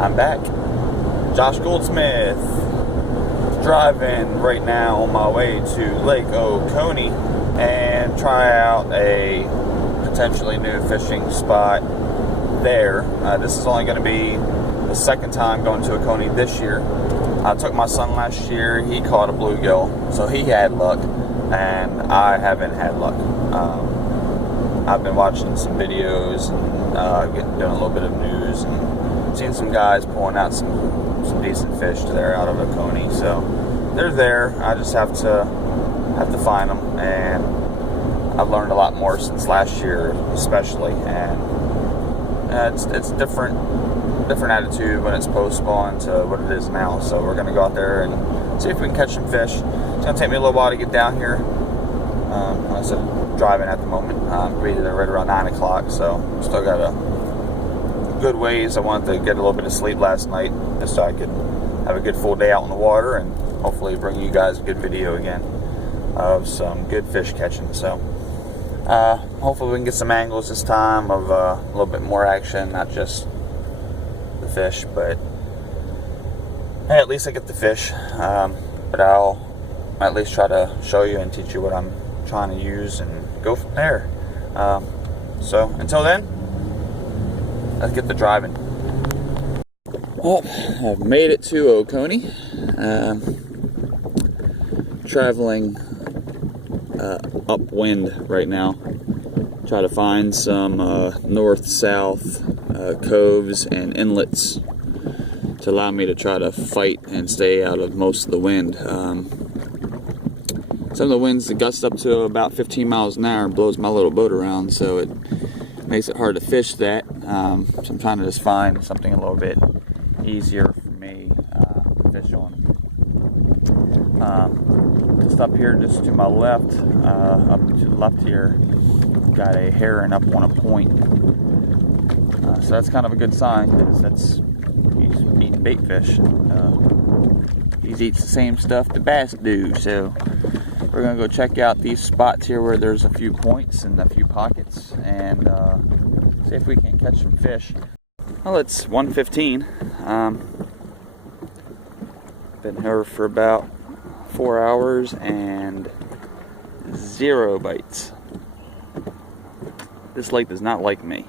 I'm back. Josh Goldsmith. Driving right now on my way to Lake Oconee and try out a potentially new fishing spot there. This is only going to be the second time going to Oconee this year. I took my son last year. He caught a bluegill, so he had luck, and I haven't had luck. I've been watching some videos and doing a little bit of news and seen some guys pulling out some decent fish there out of Oconee. So they're there. I just have to find them, and I've learned a lot more since last year, especially. And it's different attitude when it's post spawn to what it is now. So we're gonna go out there and see if we can catch some fish. It's gonna take me a little while to get down here. Like I said, driving at the moment. We'll be there right around 9 o'clock, so still got a good ways. I wanted to get a little bit of sleep last night just so I could have a good full day out on the water and hopefully bring you guys a good video again of some good fish catching. So hopefully we can get some angles this time of a little bit more action, not just the fish, but hey, at least I get the fish. But I'll at least try to show you and teach you what I'm trying to use and go from there. So until then, let's get to driving. Well, I've made it to Oconee. Traveling upwind right now. Try to find some north-south coves and inlets to allow me to try to fight and stay out of most of the wind. Some of the winds that gust up to about 15 miles an hour and blows my little boat around, so it makes it hard to fish that. So I'm trying to just find something a little bit easier for me to fish on. Just up here, just to my left, up to the left here, got a heron up on a point. So that's kind of a good sign, because he's eating bait fish. He eats the same stuff the bass do. So we're gonna go check out these spots here where there's a few points and a few pockets, and see if we can catch some fish. Well, it's 1:15. Been here for about 4 hours and 0 bites. This lake does not like me.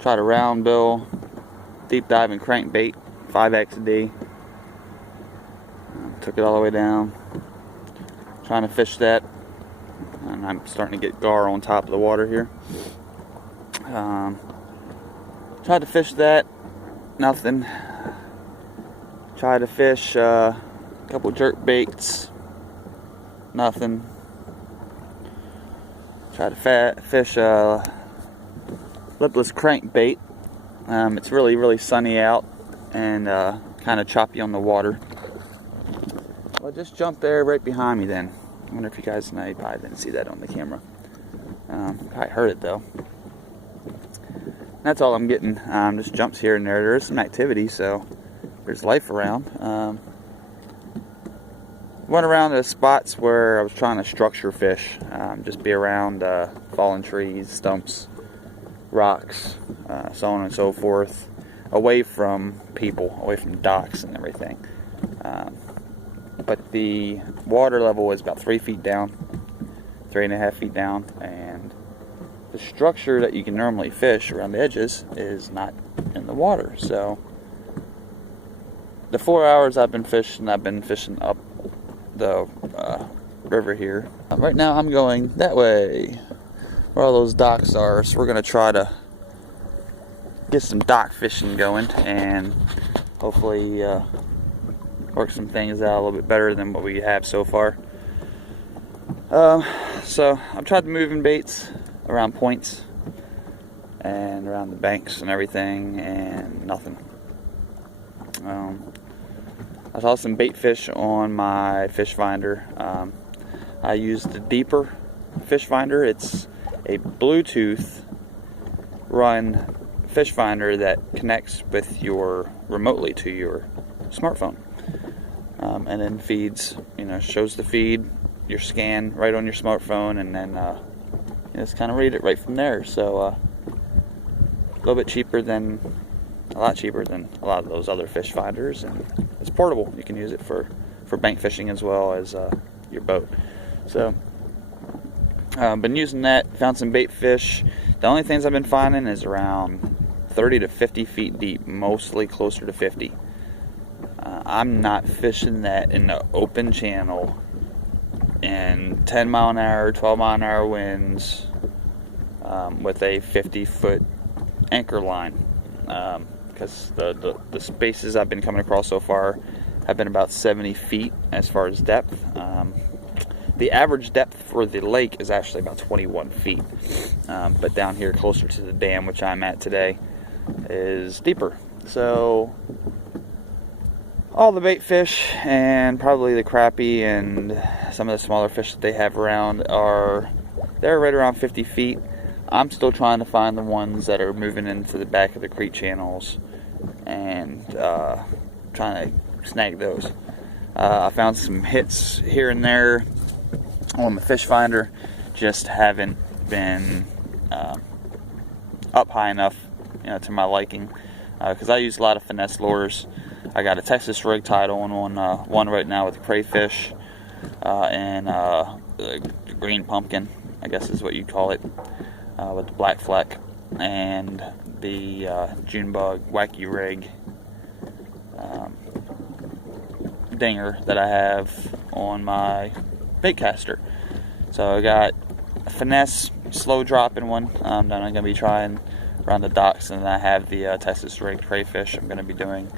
Tried a round bill, deep diving crankbait, 5XD. Took it all the way down. Trying to fish that, and I'm starting to get gar on top of the water here. Tried to fish that, nothing. Tried to fish a couple jerk baits, nothing. Tried to fish a lipless crankbait. It's really sunny out and kind of choppy on the water. Well, just jump there right behind me then. I wonder if you guys know. You probably didn't see that on the camera. Probably heard it though. That's all I'm getting. Just jumps here and there. There is some activity, so there's life around. Went around the spots where I was trying to structure fish. Just be around fallen trees, stumps, rocks, so on and so forth. Away from people, away from docks and everything. But the water level is about 3 feet down, 3.5 feet down, and the structure that you can normally fish around the edges is not in the water. So the 4 hours I've been fishing up the river here. Right now I'm going that way where all those docks are, so we're going to try to get some dock fishing going and hopefully work some things out a little bit better than what we have so far. So I've tried moving baits around points and around the banks and everything, and nothing. I saw some bait fish on my fish finder. I used the deeper fish finder. It's a Bluetooth run fish finder that connects with your remotely to your smartphone, and then feeds, shows the feed, your scan right on your smartphone, and then just kind of read it right from there. So little bit cheaper than, a lot cheaper than a lot of those other fish finders, and it's portable. You can use it for bank fishing as well as your boat. So been using that, found some bait fish. The only things I've been finding is around 30 to 50 feet deep, mostly closer to 50. I'm not fishing that in the open channel in 10 mile an hour, 12 mile an hour winds with a 50-foot anchor line, because the spaces I've been coming across so far have been about 70 feet as far as depth. The average depth for the lake is actually about 21 feet, but down here closer to the dam, which I'm at today, is deeper. So all the bait fish and probably the crappie and some of the smaller fish that they have around they're right around 50 feet. I'm still trying to find the ones that are moving into the back of the creek channels and trying to snag those. I found some hits here and there on the fish finder, just haven't been up high enough, to my liking, because I use a lot of finesse lures. I got a Texas rig tied on one right now with crayfish and the green pumpkin, I guess is what you call it, with the black fleck, and the June bug wacky rig dinger that I have on my bait caster. So I got a finesse slow dropping one that I'm going to be trying around the docks, and then I have the Texas rigged crayfish I'm going to be doing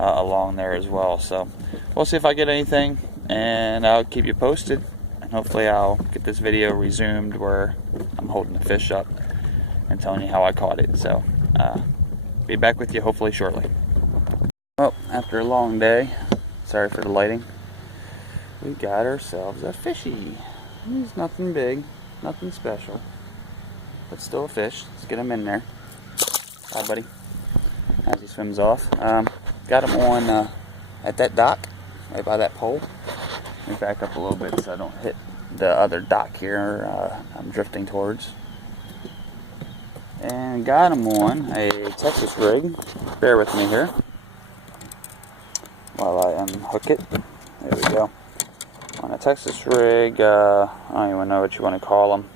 along there as well. So we'll see if I get anything, and I'll keep you posted, and hopefully I'll get this video resumed where I'm holding the fish up and telling you how I caught it. So be back with you hopefully shortly. Well, after a long day, sorry for the lighting, we got ourselves a fishy. He's nothing big, nothing special, but still a fish. Let's get him in there. Hi, buddy. As he swims off. Got him on at that dock, right by that pole. Let me back up a little bit so I don't hit the other dock here I'm drifting towards. And got him on a Texas rig. Bear with me here while I unhook it. There we go. On a Texas rig, I don't even know what you want to call them.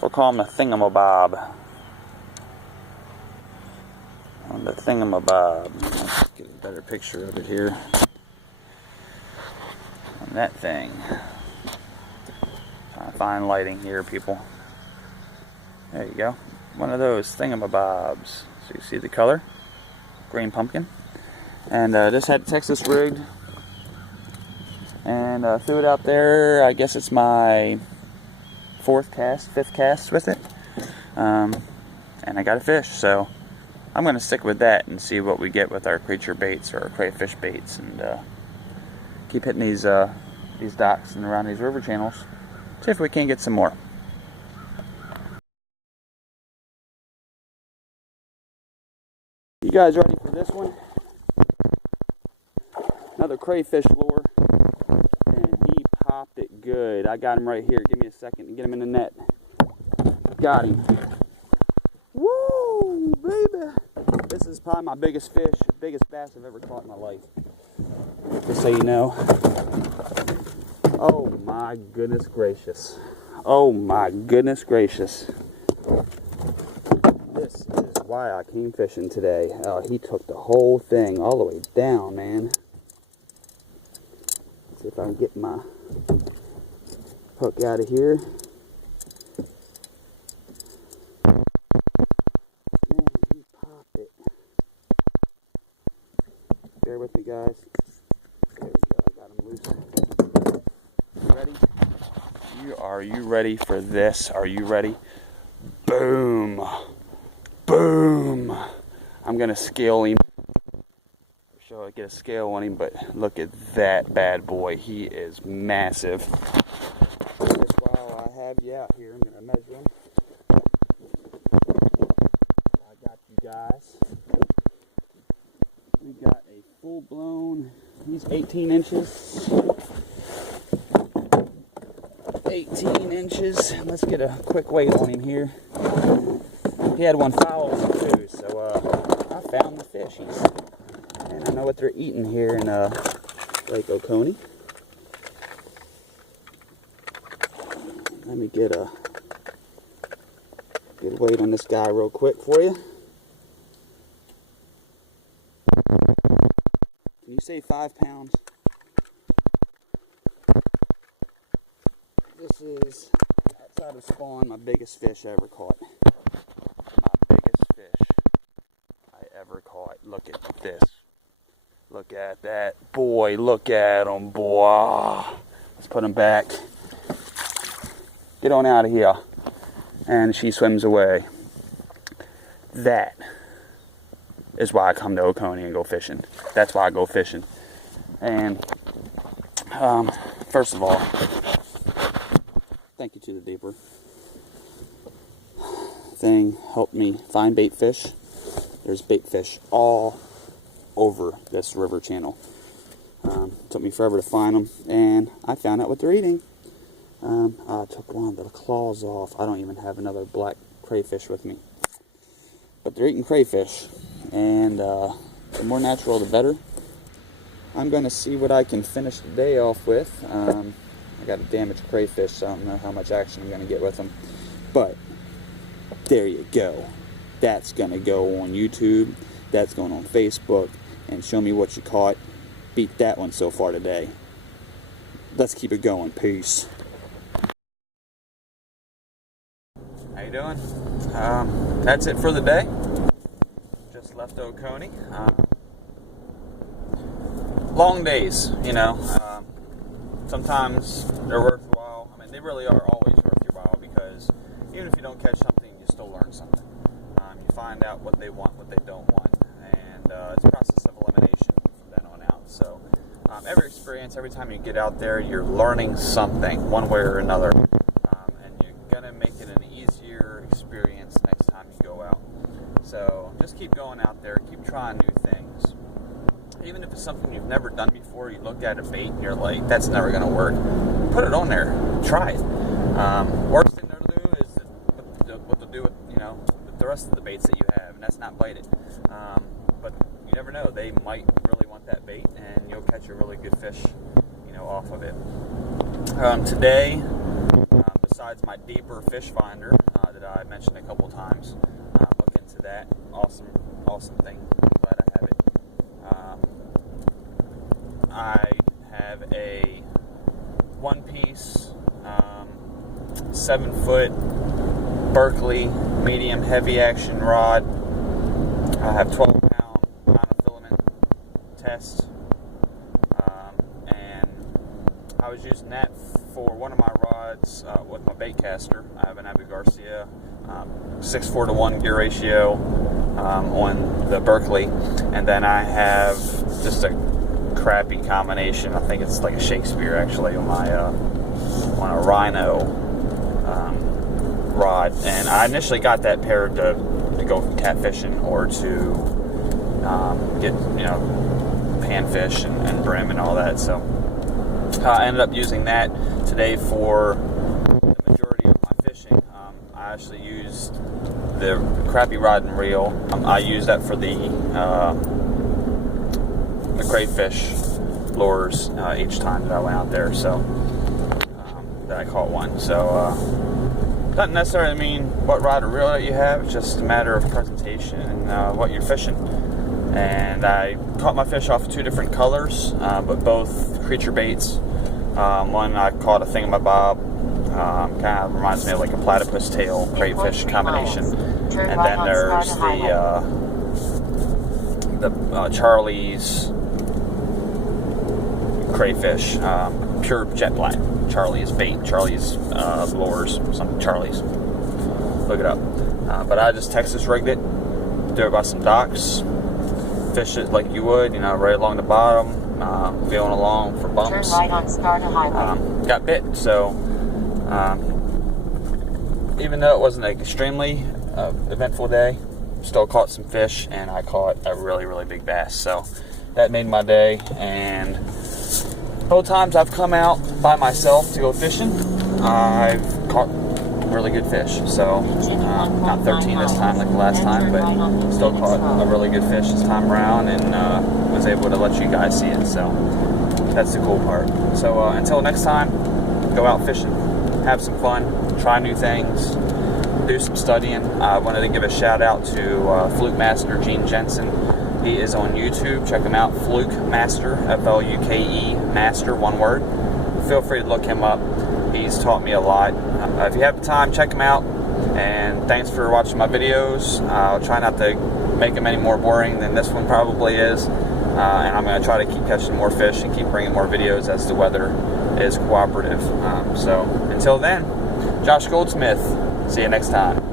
We'll call them a thingamabob. On the thingamabob. Let's get a better picture of it here. On that thing. Trying to find lighting here, people. There you go. One of those thingamabobs. So you see the color? Green pumpkin. And this had Texas rigged. And threw it out there. I guess it's my fifth cast with it. And I got a fish, so I'm going to stick with that and see what we get with our creature baits or our crayfish baits, and keep hitting these docks and around these river channels. See if we can get some more. You guys ready for this one? Another crayfish lure. He popped it good. I got him right here. Give me a second to get him in the net. Got him. Woo, baby! This is probably my biggest fish, biggest bass I've ever caught in my life. Just so you know. Oh my goodness gracious. Oh my goodness gracious. This is why I came fishing today. He took the whole thing all the way down, man. See if I can get my hook out of here. Man, he popped it. Bear with me, guys. There we go. I got him loose. You ready? Are you ready for this? Are you ready? Boom! Boom! I'm gonna scale him. So I get a scale on him, but look at that bad boy. He is massive. Just while I have you out here, I'm going to measure him. I got you guys. We got a full-blown, he's 18 inches. 18 inches. Let's get a quick weight on him here. He had one foul too, so I found the fishies. And I know what they're eating here in Lake Oconee. Let me get a good weight on this guy real quick for you. Can you say 5 pounds? This is, outside of spawn, my biggest fish I ever caught. My biggest fish I ever caught. Look at this. Look at that. Boy, look at him, boy. Let's put him back. Get on out of here. And she swims away. That is why I come to Oconee and go fishing. That's why I go fishing. And first of all, thank you to the Deeper thing. Helped me find bait fish. There's bait fish all over this river channel. Took me forever to find them, and I found out what they're eating. I took one of the claws off. I don't even have another black crayfish with me, but they're eating crayfish, and the more natural the better. I'm going to see what I can finish the day off with. I got a damaged crayfish, so I don't know how much action I'm going to get with them, but there you go. That's going to go on YouTube. That's going on Facebook. And show me what you caught. Beat that one so far today. Let's keep it going. Peace. How you doing? That's it for the day. Just left Oconee. Long days, you know. Sometimes they're worth your while. I mean, they really are always worth your while, because even if you don't catch something, you still learn something. You find out what they want, what they don't want. It's a process of elimination from then on out. So every experience, every time you get out there, you're learning something one way or another, and you're going to make it an easier experience next time you go out. So just keep going out there, keep trying new things. Even if it's something you've never done before, you look at a bait and you're like, that's never going to work. Put it on there. Try it. Worst thing they'll do is what they'll do with, the rest of the baits that you have, and that's not bite it. But you never know. They might really want that bait, and you'll catch a really good fish, off of it. Today, besides my Deeper fish finder that I mentioned a couple times, look into that. Awesome thing. I'm glad I have it. I have a one-piece, 7-foot Berkeley medium heavy action rod. I have 12-pound monofilament test, and I was using that for one of my rods with my bait caster. I have an Abu Garcia 6:4 gear ratio on the Berkeley, and then I have just a crappy combination. I think it's like a Shakespeare actually on my on a Rhino rod, and I initially got that paired to go catfishing or to get panfish and brim and all that. So I ended up using that today for the majority of my fishing. I actually used the crappie rod and reel. I used that for the crayfish lures each time that I went out there, so that I caught one. So doesn't necessarily mean what rod or reel that you have. It's just a matter of presentation and what you're fishing. And I caught my fish off 2 different colors, but both creature baits. One I caught a thingamabob, kind of reminds me of like a platypus tail crayfish combination. And then there's the Charlie's crayfish, pure jet black. Charlie's bait, Charlie's lures, some Charlie's. Look it up. But I just Texas rigged it, threw it by some docks, fish it like you would, right along the bottom, feeling along for bumps. Turn right on Sparta Highway. Got bit, so even though it wasn't an extremely eventful day, still caught some fish, and I caught a really, really big bass. So that made my day, and both times I've come out by myself to go fishing, I've caught really good fish. So not 13 this time like the last time, but still caught a really good fish this time around, and was able to let you guys see it. So that's the cool part. So until next time, go out fishing, have some fun, try new things, do some studying. I wanted to give a shout out to Fluke Master Gene Jensen. He is on YouTube. Check him out, Fluke Master, F-L-U-K-E, Master, one word. Feel free to look him up. He's taught me a lot. If you have the time, check him out. And thanks for watching my videos. I'll try not to make them any more boring than this one probably is. And I'm going to try to keep catching more fish and keep bringing more videos as the weather is cooperative. So until then, Josh Goldsmith. See you next time.